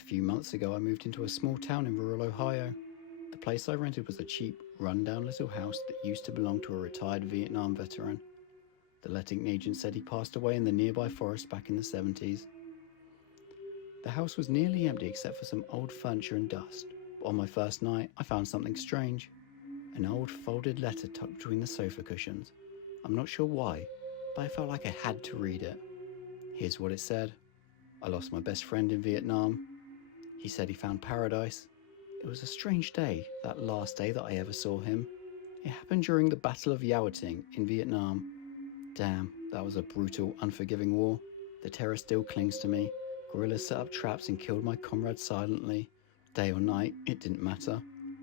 A few months ago, I moved into a small town in rural Ohio. The place I rented was a cheap, run-down little house that used to belong to a retired Vietnam veteran. The letting agent said he passed away in the nearby forest back in the 70s. The house was nearly empty except for some old furniture and dust. But on my first night, I found something strange. An old folded letter tucked between the sofa cushions. I'm not sure why, but I felt like I had to read it. Here's what it said. I lost my best friend in Vietnam. He said he found paradise. It was a strange day, that last day that I ever saw him. It happened during the Battle of Yau Ting in Vietnam. Damn, that was a brutal, unforgiving war. The terror still clings to me. Guerrillas set up traps and killed my comrades silently. Day or night, it didn't matter.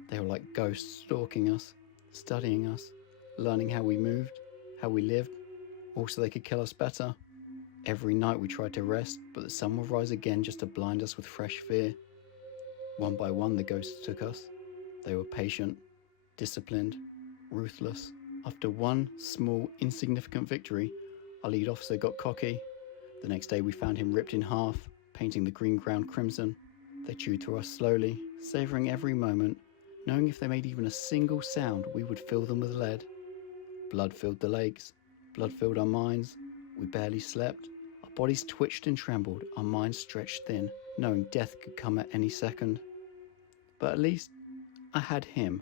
They were like ghosts stalking us, studying us, learning how we moved, how we lived, all so they could kill us better. Every night we tried to rest, but the sun would rise again just to blind us with fresh fear. One by one the ghosts took us. They were patient, disciplined, ruthless. After one small, insignificant victory, our lead officer got cocky. The next day we found him ripped in half, painting the green ground crimson. They chewed through us slowly, savouring every moment, knowing if they made even a single sound we would fill them with lead. Blood filled the lakes, blood filled our minds. We barely slept. Our bodies twitched and trembled, our minds stretched thin, knowing death could come at any second. But at least I had him,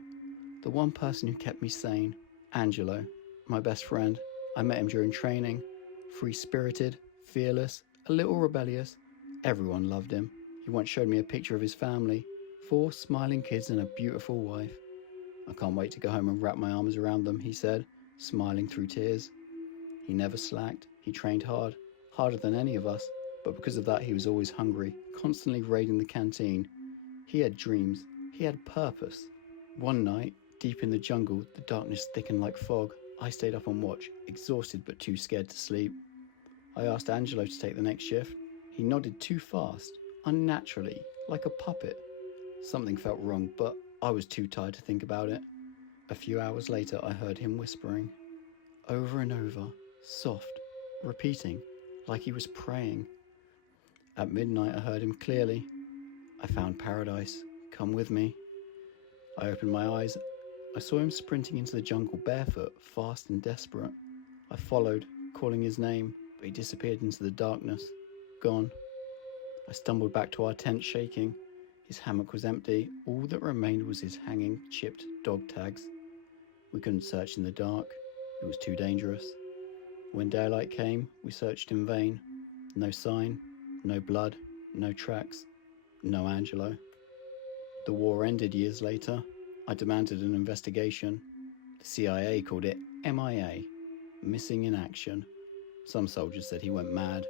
the one person who kept me sane. Angelo, my best friend. I met him during training. Free-spirited, fearless, a little rebellious. Everyone loved him. He once showed me a picture of his family, 4 smiling kids and a beautiful wife. I can't wait to go home and wrap my arms around them, he said, smiling through tears. He never slacked. He trained hard, harder than any of us, but because of that he was always hungry, constantly raiding the canteen. He had dreams. He had purpose. One night, deep in the jungle, the darkness thickened like fog. I stayed up on watch, exhausted but too scared to sleep. I asked Angelo to take the next shift. He nodded too fast, unnaturally, like a puppet. Something felt wrong, but I was too tired to think about it. A few hours later, I heard him whispering, over and over, soft, repeating, like he was praying. At midnight, I heard him clearly. I found paradise. Come with me. I opened my eyes. I saw him sprinting into the jungle barefoot, fast and desperate. I followed, calling his name, but he disappeared into the darkness. Gone. I stumbled back to our tent shaking. His hammock was empty. All that remained was his hanging, chipped dog tags. We couldn't search in the dark. It was too dangerous. When daylight came, we searched in vain. No sign, no blood, no tracks, no Angelo. The war ended years later. I demanded an investigation. The CIA called it MIA, Missing in Action. Some soldiers said he went mad.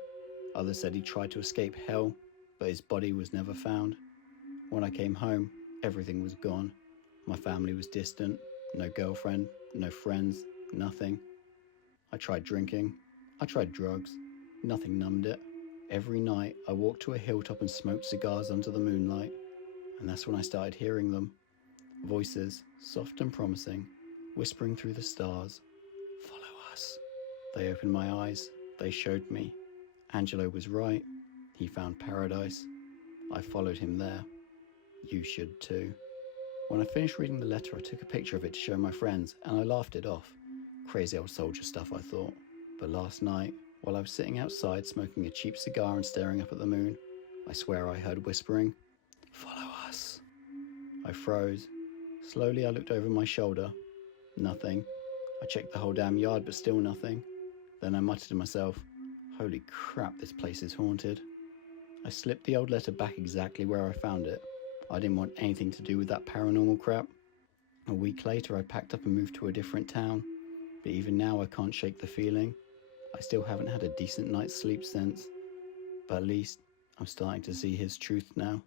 Others said he tried to escape hell, but his body was never found. When I came home, everything was gone. My family was distant. No girlfriend, no friends, nothing. I tried drinking. I tried drugs. Nothing numbed it. Every night, I walked to a hilltop and smoked cigars under the moonlight. And that's when I started hearing them. Voices, soft and promising, whispering through the stars. Follow us. They opened my eyes. They showed me. Angelo was right. He found paradise. I followed him there. You should too. When I finished reading the letter, I took a picture of it to show my friends, and I laughed it off. Crazy old soldier stuff, I thought. But last night, while I was sitting outside smoking a cheap cigar and staring up at the moon, I swear I heard whispering, follow us. I froze. Slowly I looked over my shoulder. Nothing. I checked the whole damn yard, but still nothing. Then I muttered to myself, holy crap, this place is haunted. I slipped the old letter back exactly where I found it. I didn't want anything to do with that paranormal crap. A week later, I packed up and moved to a different town. But even now, I can't shake the feeling. I still haven't had a decent night's sleep since. But at least, I'm starting to see his truth now.